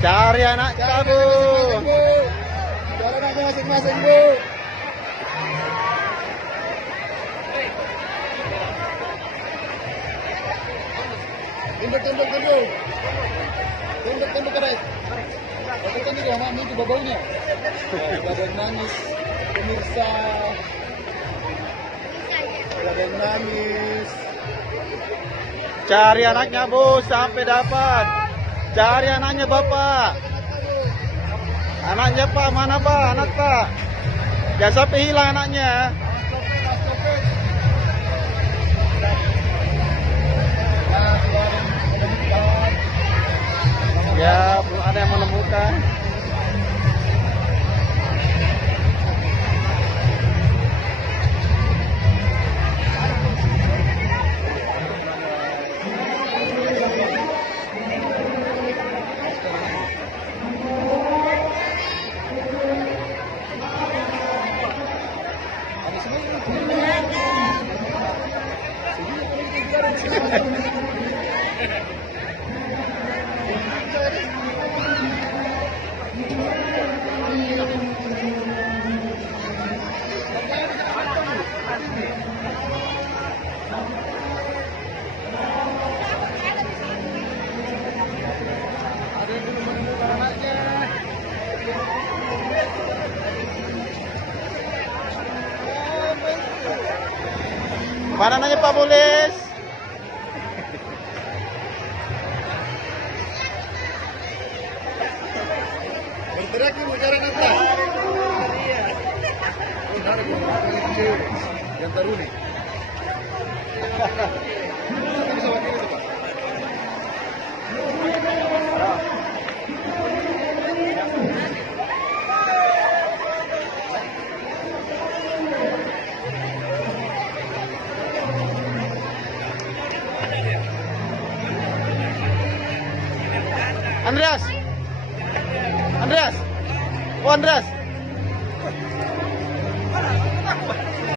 Cari anak kamu. Cari anaknya masing-masing, Bu. Tunduk. Tunduk, guys. Kan juga anak itu babaunya. Badan nangis, pemirsa. Badan nangis. Cari anaknya, Bu, sampai dapat. Cari anaknya, Bapak. Anaknya, Pak, mana, Pak? Anak, Pak. Jangan sampai hilang anaknya. Ya, belum ada yang menemukan. Mana nanya Pak Polis? Bergerak ibu, cari nafas. Ada kecil yang teruni. Bisa wakil itu, Pak. Andreas. Oh, Andreas.